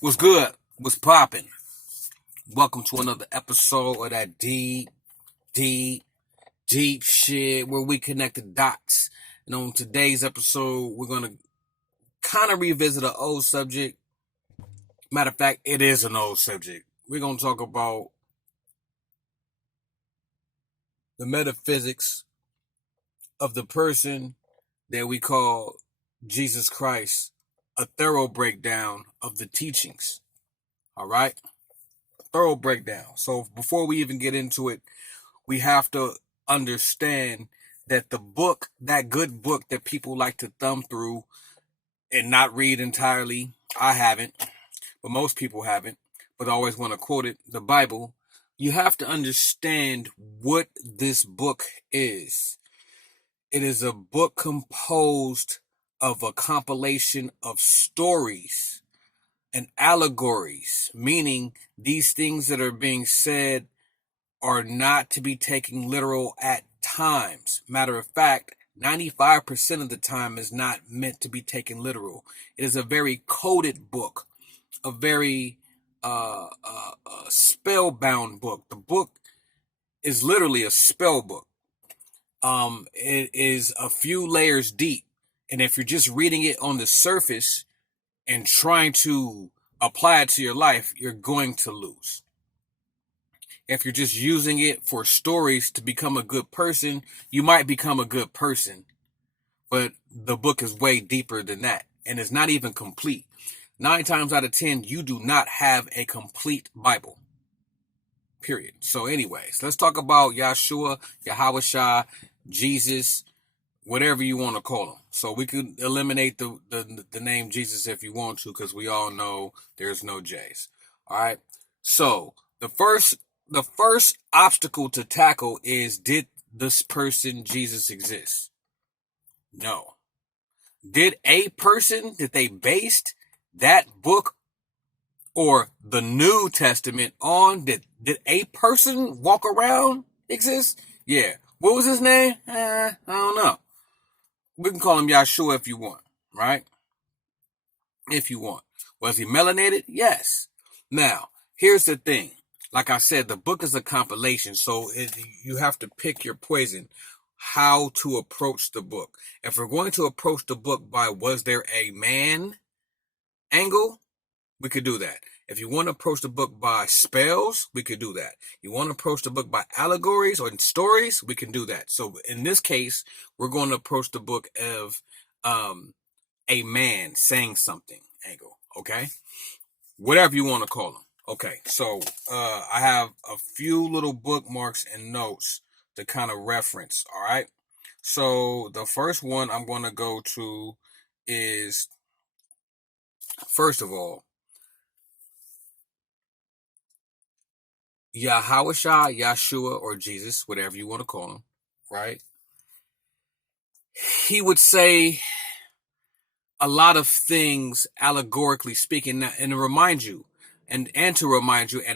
What's good? What's popping? Welcome to another episode of that deep, deep shit where we connect the dots. And on today's episode, we're going to kind of revisit an old subject. Matter of fact, it is an old subject. We're going to talk about the metaphysics of the person that we call Jesus Christ, a thorough breakdown of the teachings. All right? Thorough breakdown. So before we even get into it, we have to understand that the book, that good book that people like to thumb through and not read entirely, I haven't, but most people haven't, but I always want to quote it, the Bible, you have to understand what this book is. It is a book composed of a compilation of stories and allegories, meaning these things that are being said are not to be taken literal at times. Matter of fact, 95% of the time is not meant to be taken literal. It is a very coded book, a very spellbound book. The book is literally a spell book. It is a few layers deep. And if you're just reading it on the surface and trying to apply it to your life, you're going to lose. If you're just using it for stories to become a good person, you might become a good person. But the book is way deeper than that. And it's not even complete. 9 times out of 10, you do not have a complete Bible. Period. So anyways, let's talk about Yahshua, Yahawashah, Jesus, whatever you want to call him. So we could eliminate the name Jesus if you want to, because we all know there's no J's. All right. So the first obstacle to tackle is, did this person Jesus exist? No. Did they based that book or the New Testament on, did a person walk around exist? Yeah. What was his name? I don't know. We can call him Yahshua if you want, right? If you want. Was he melanated? Yes. Now, here's the thing. Like I said, the book is a compilation, so you have to pick your poison, how to approach the book. If we're going to approach the book by was there a man angle, we could do that. If you want to approach the book by spells, we could do that. You want to approach the book by allegories or stories, we can do that. So in this case, we're going to approach the book of a man saying something angle, okay? Whatever you want to call them. Okay, so I have a few little bookmarks and notes to kind of reference, all right? So the first one I'm going to go to is, first of all, Yahawashah, Yahshua, or Jesus, whatever you want to call him, right? He would say a lot of things allegorically speaking, and to remind you, and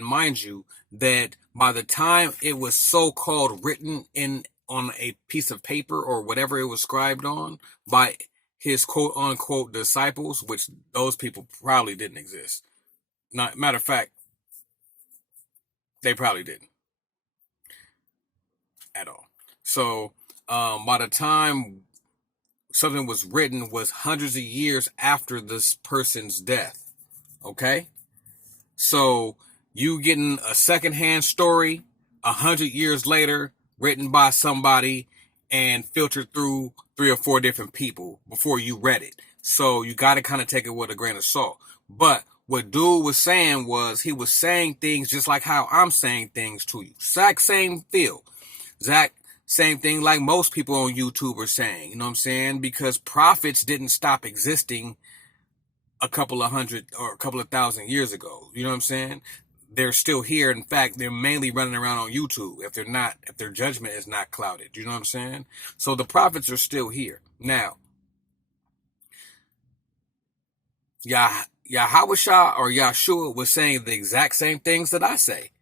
mind you, that by the time it was so-called written on a piece of paper or whatever it was scribed on by his quote-unquote disciples, which those people probably didn't exist. Matter of fact, they probably didn't at all. So by the time something was written was hundreds of years after this person's death. Okay? So you getting a secondhand story 100 years later, written by somebody and filtered through 3 or 4 different people before you read it. So you got to kind of take it with a grain of salt. But what dude was saying was, he was saying things just like how I'm saying things to you. Exact same feel. Exact same thing like most people on YouTube are saying. You know what I'm saying? Because prophets didn't stop existing a couple of hundred or a couple of thousand years ago. You know what I'm saying? They're still here. In fact, they're mainly running around on YouTube if their judgment is not clouded. You know what I'm saying? So the prophets are still here. Now, Yahawashah or Yahshua was saying the exact same things that I say.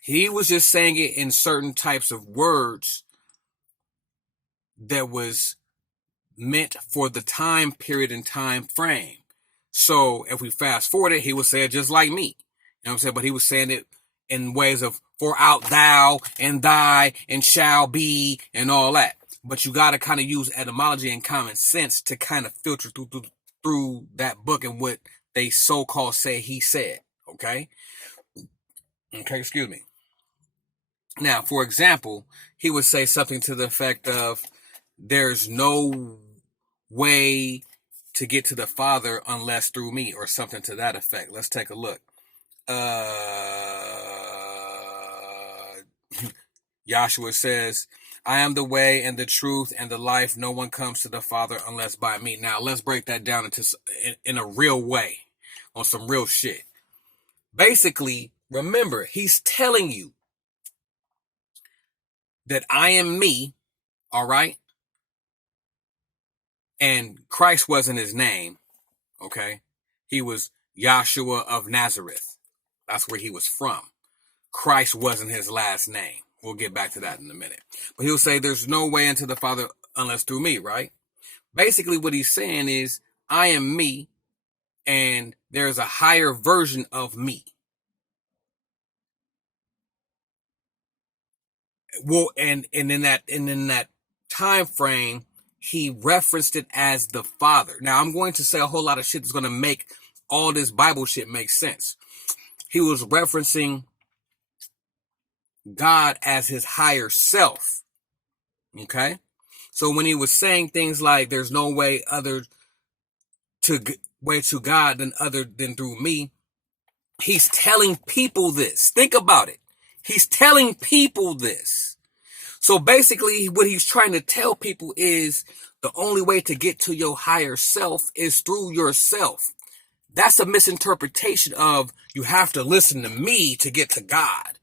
He was just saying it in certain types of words that was meant for the time period and time frame. So if we fast forward it, he would say it just like me. You know what I'm saying? But he was saying it in ways of for out thou and thy and shall be and all that. But you got to kind of use etymology and common sense to kind of filter through that book and what they so-called say he said. Okay? Okay, excuse me. Now, for example, he would say something to the effect of, there's no way to get to the Father unless through me, or something to that effect. Let's take a look. Yahshua says, I am the way and the truth and the life. No one comes to the Father unless by me. Now, let's break that down in a real way, on some real shit. Basically, remember, he's telling you that I am me, all right? And Christ wasn't his name, okay? He was Yahshua of Nazareth. That's where he was from. Christ wasn't his last name. We'll get back to that in a minute. But he'll say there's no way into the Father unless through me, right? Basically what he's saying is, I am me, and there's a higher version of me. Well, and in that time frame, he referenced it as the Father. Now, I'm going to say a whole lot of shit that's going to make all this Bible shit make sense. He was referencing God as his higher self. Okay? So when he was saying things like, there's no way to God than through me, he's telling people this. Think about it. He's telling people this. So basically what he's trying to tell people is, the only way to get to your higher self is through yourself. That's a misinterpretation of, you have to listen to me to get to God.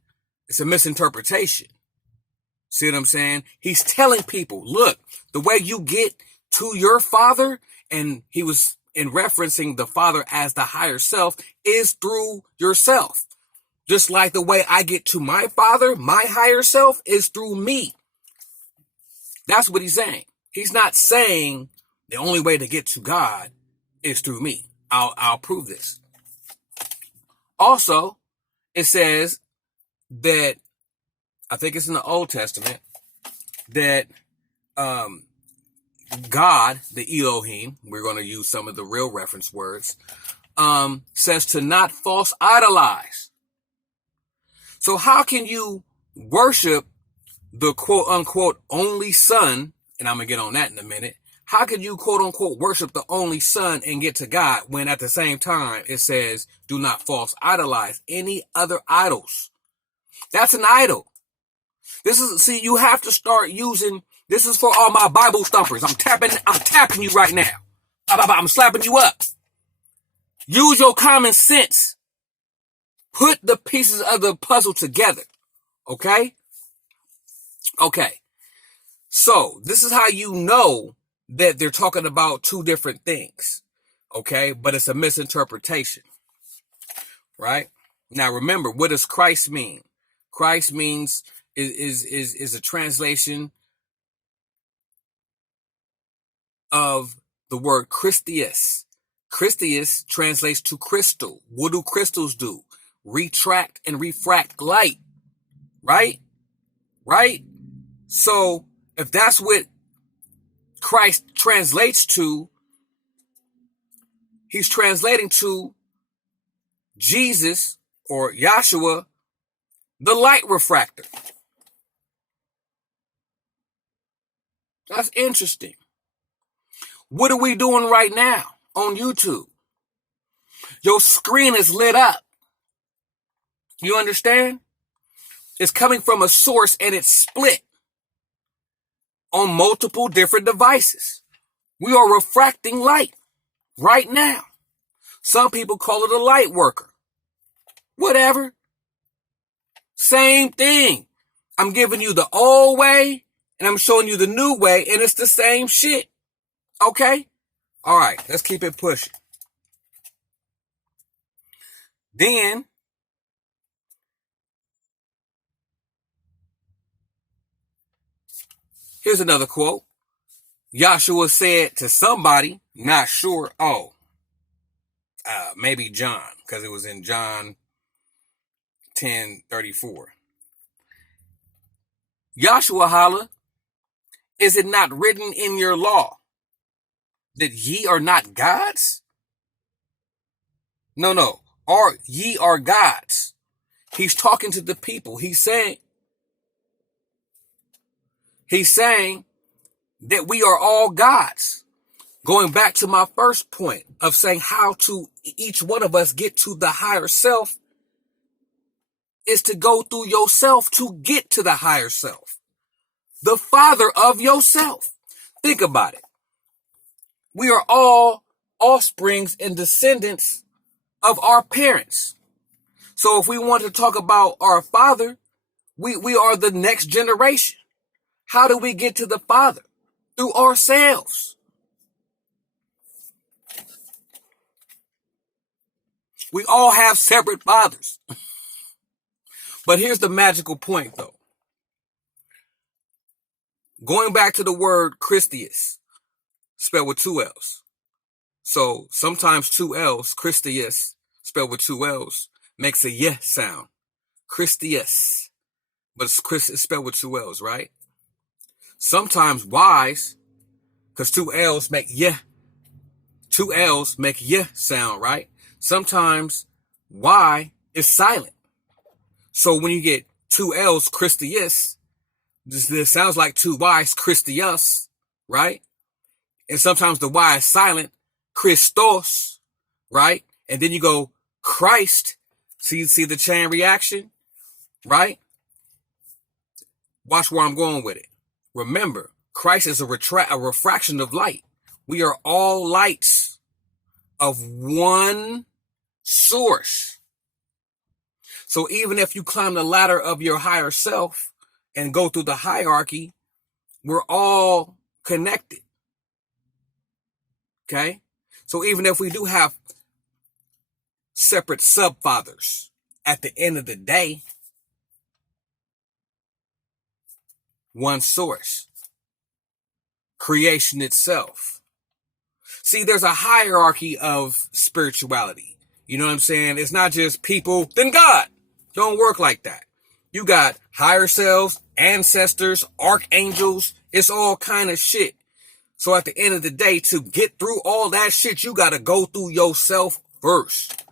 It's a misinterpretation. See what I'm saying? He's telling people, look, the way you get to your Father, and he was in referencing the Father as the higher self, is through yourself. Just like the way I get to my Father, my higher self, is through me. That's what he's saying. He's not saying the only way to get to God is through me. I'll prove this. Also, it says that, I think it's in the Old Testament, that God, the Elohim, we're going to use some of the real reference words, says to not false idolize. So how can you worship the quote unquote only Son, and I'm going to get on that in a minute. How could you quote unquote worship the only Son and get to God when at the same time it says do not false idolize any other idols? That's an idol. You have to start using, this is for all my Bible thumpers. I'm tapping you right now. I'm slapping you up. Use your common sense. Put the pieces of the puzzle together. Okay? Okay. So, this is how you know that they're talking about two different things. Okay? But it's a misinterpretation. Right? Now remember, what does Christ mean? Christ means is a translation of the word Christius. Christius translates to crystal. What do crystals do? Retract and refract light. Right? Right? So, if that's what Christ translates to, he's translating to Jesus or Yahshua, the light refractor. That's interesting. What are we doing right now on YouTube? Your screen is lit up. You understand? It's coming from a source and it's split on multiple different devices. We are refracting light right now. Some people call it a light worker. Whatever. Same thing. I'm giving you the old way and I'm showing you the new way, and it's the same shit. Okay? All right, let's keep it pushing. Then, here's another quote. Yahshua said to somebody, not sure, Maybe John, because it was in John 10:34. Joshua holla, is it not written in your law that ye are not gods? No. Ye are gods. He's talking to the people. He's saying that we are all gods. Going back to my first point of saying how to each one of us get to the higher self is to go through yourself to get to the higher self. The father of yourself. Think about it. We are all offsprings and descendants of our parents. So if we want to talk about our father, we are the next generation. How do we get to the father? Through ourselves. We all have separate fathers. But here's the magical point, though. Going back to the word Christius, spelled with two L's. So sometimes two L's, Christius, spelled with two L's, makes a yeah sound. Christius. But it's spelled with two L's, right? Sometimes Y's, because two L's make yeah. Two L's make yeah sound, right? Sometimes Y is silent. So when you get two L's, Christius, this sounds like two Y's, Christius, right? And sometimes the Y is silent, Christos, right? And then you go Christ. See the chain reaction, right? Watch where I'm going with it. Remember, Christ is a refraction of light. We are all lights of one source. So even if you climb the ladder of your higher self and go through the hierarchy, we're all connected. Okay? So even if we do have separate subfathers, at the end of the day, one source. Creation itself. See, there's a hierarchy of spirituality. You know what I'm saying? It's not just people, then God. Don't work like that. You got higher selves, ancestors, archangels. It's all kind of shit. So at the end of the day, to get through all that shit, you got to go through yourself first.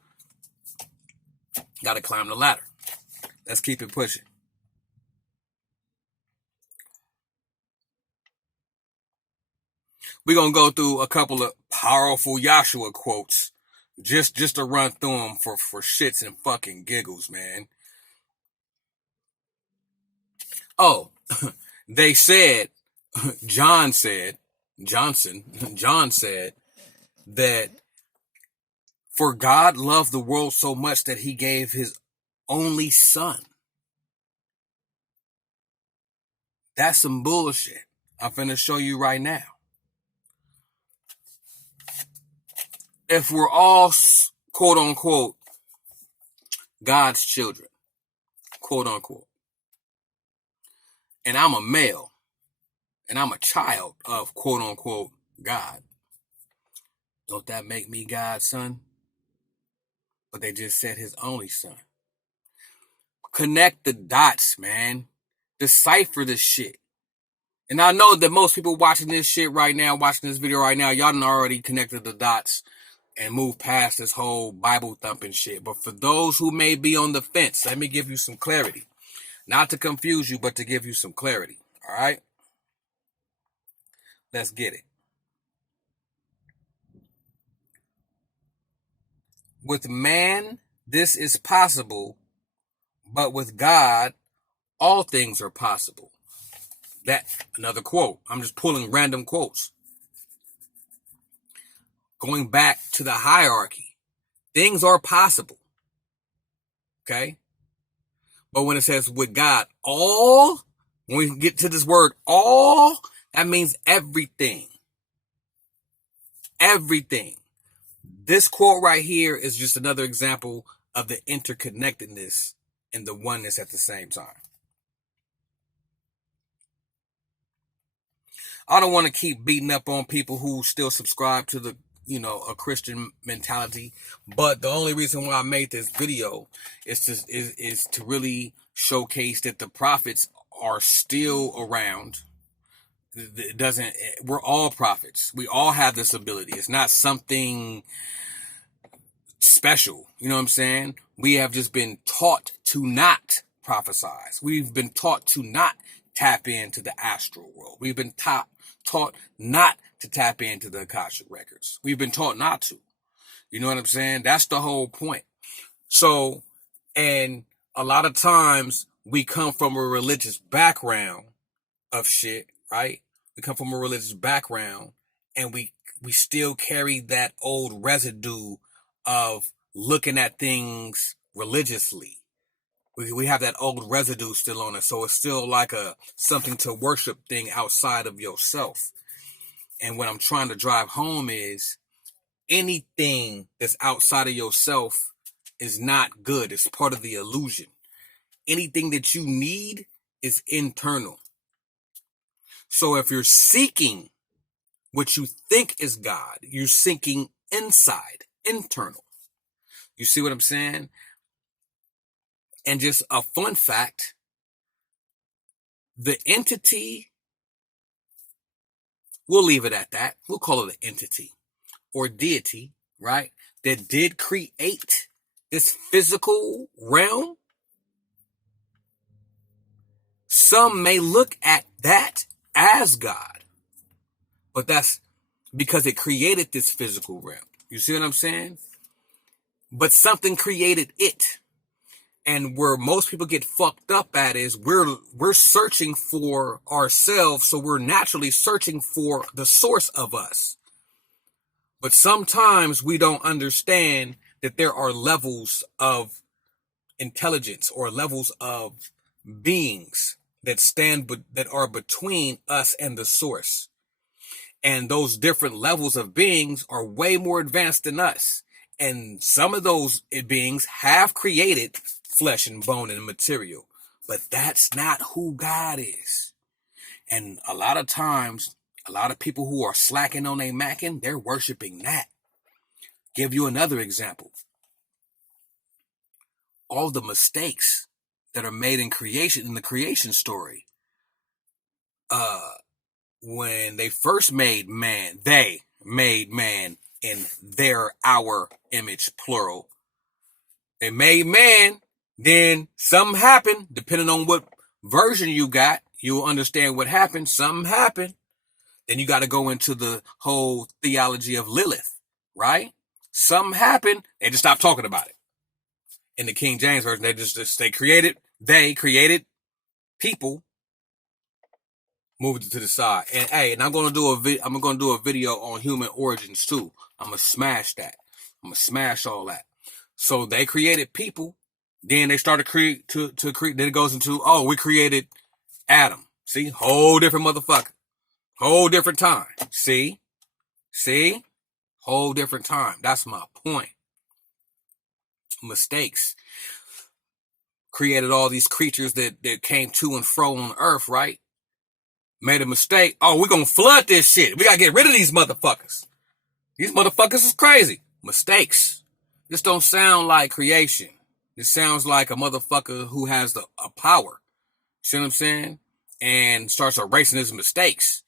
Got to climb the ladder. Let's keep it pushing. We're going to go through a couple of powerful Joshua quotes just to run through them for shits and fucking giggles, man. Oh, they said, John said that for God loved the world so much that he gave his only son. That's some bullshit. I'm finna show you right now. If we're all, quote unquote, God's children, quote unquote, and I'm a male, and I'm a child of, quote unquote, God, don't that make me God's son? But they just said his only son. Connect the dots, man. Decipher this shit. And I know that most people watching this shit right now, watching this video right now, y'all done already connected the dots and moved past this whole Bible thumping shit. But for those who may be on the fence, let me give you some clarity. Not to confuse you, but to give you some clarity. All right? Let's get it. With man, this is possible, but with God, all things are possible. That, another quote. I'm just pulling random quotes. Going back to the hierarchy, things are possible. Okay? But when it says with God, all, when we get to this word all, that means everything. Everything. This quote right here is just another example of the interconnectedness and the oneness at the same time. I don't want to keep beating up on people who still subscribe to the a Christian mentality. But the only reason why I made this video is to really showcase that the prophets are still around. It doesn't, we're all prophets. We all have this ability. It's not something special. You know what I'm saying? We have just been taught to not prophesize. We've been taught to not tap into the astral world. We've been taught not to tap into the Akashic records. We've been taught not to. You know what I'm saying? That's the whole point. So, and a lot of times we come from a religious background of shit, right? We come from a religious background and we still carry that old residue of looking at things religiously. We have that old residue still on us. So it's still like a something to worship thing outside of yourself. And what I'm trying to drive home is anything that's outside of yourself is not good. It's part of the illusion. Anything that you need is internal. So if you're seeking what you think is God, you're seeking inside, internal. You see what I'm saying? And just a fun fact, the entity, we'll leave it at that. We'll call it an entity or deity, right? That did create this physical realm. Some may look at that as God, but that's because it created this physical realm. You see what I'm saying? But something created it. And where most people get fucked up at is we're searching for ourselves, so we're naturally searching for the source of us. But sometimes we don't understand that there are levels of intelligence or levels of beings that are between us and the source. And those different levels of beings are way more advanced than us. And some of those beings have created flesh and bone and material, but that's not who God is. And a lot of times, a lot of people who are slacking on their macking, they're worshiping that. Give you another example. All the mistakes that are made in the creation story. When they first made man, they made man in our image, plural. They made man, then something happened. Depending on what version you got, you'll understand what happened. Something happened. Then you got to go into the whole theology of Lilith, right? Something happened. They just stopped talking about it. In the King James version, they created people, moved it to the side. And I'm gonna do a video on human origins too. I'm gonna smash that. I'm gonna smash all that. So they created people. Then they started to create. Then it goes into, we created Adam. See, whole different motherfucker, whole different time. See, whole different time. That's my point. Mistakes created all these creatures that came to and fro on earth, right? Made a mistake. Oh, we're gonna flood this shit. We gotta get rid of these motherfuckers. These motherfuckers is crazy. Mistakes. This don't sound like creation. This sounds like a motherfucker who has a power. See what I'm saying? And starts erasing his mistakes.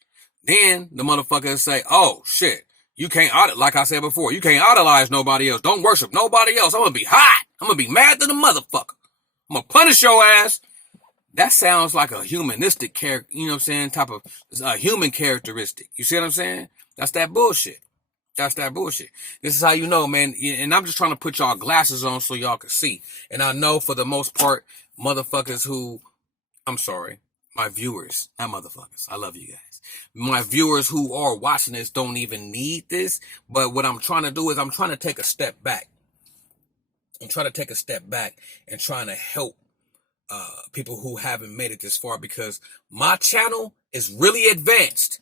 Then the motherfuckers say, oh shit, you can't like I said before, you can't idolize nobody else. Don't worship nobody else. I'm gonna be hot. I'm gonna be mad than a motherfucker. I'm gonna punish your ass. That sounds like a humanistic character, you know what I'm saying? Type of human characteristic. You see what I'm saying? That's that bullshit. That's that bullshit. This is how you know, man. And I'm just trying to put y'all glasses on so y'all can see. And I know for the most part, motherfuckers my viewers, not motherfuckers. I love you guys. My viewers who are watching this don't even need this. But what I'm trying to do is I'm trying to take a step back. I'm trying to take a step back and trying to help people who haven't made it this far, because my channel is really advanced.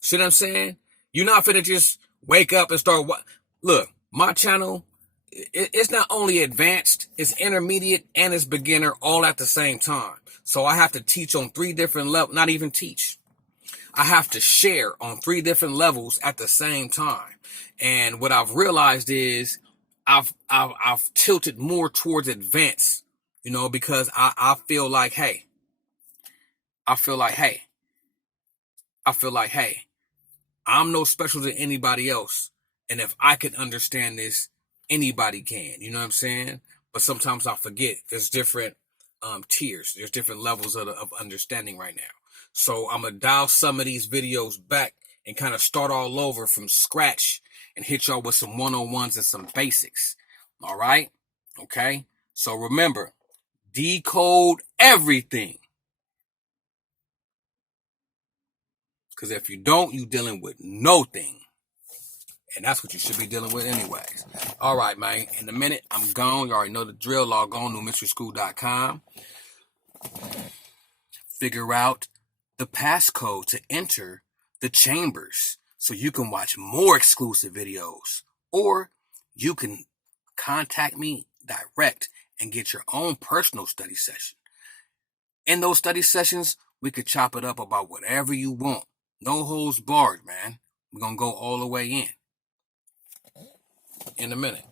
See what I'm saying? You're not finna just wake up and start look, my channel, it's not only advanced, it's intermediate and it's beginner all at the same time. So I have to teach on 3 different levels, not even teach. I have to share on 3 different levels at the same time. And what I've realized is I've tilted more towards advanced, because I feel like, hey, I feel like, hey, I'm no special to anybody else. And if I can understand this, anybody can. You know what I'm saying? But sometimes I forget there's different tiers. There's different levels of understanding right now. So I'm going to dial some of these videos back and kind of start all over from scratch and hit y'all with some 101s and some basics. All right? Okay? So remember, decode everything. Because if you don't, you dealing with no thing. And that's what you should be dealing with anyways. All right, man. In a minute, I'm gone. You already know the drill. Log on to newmysteryschool.com. Figure out the passcode to enter the chambers so you can watch more exclusive videos. Or you can contact me direct and get your own personal study session. In those study sessions, we could chop it up about whatever you want. No holds barred, man. We're going to go all the way in a minute.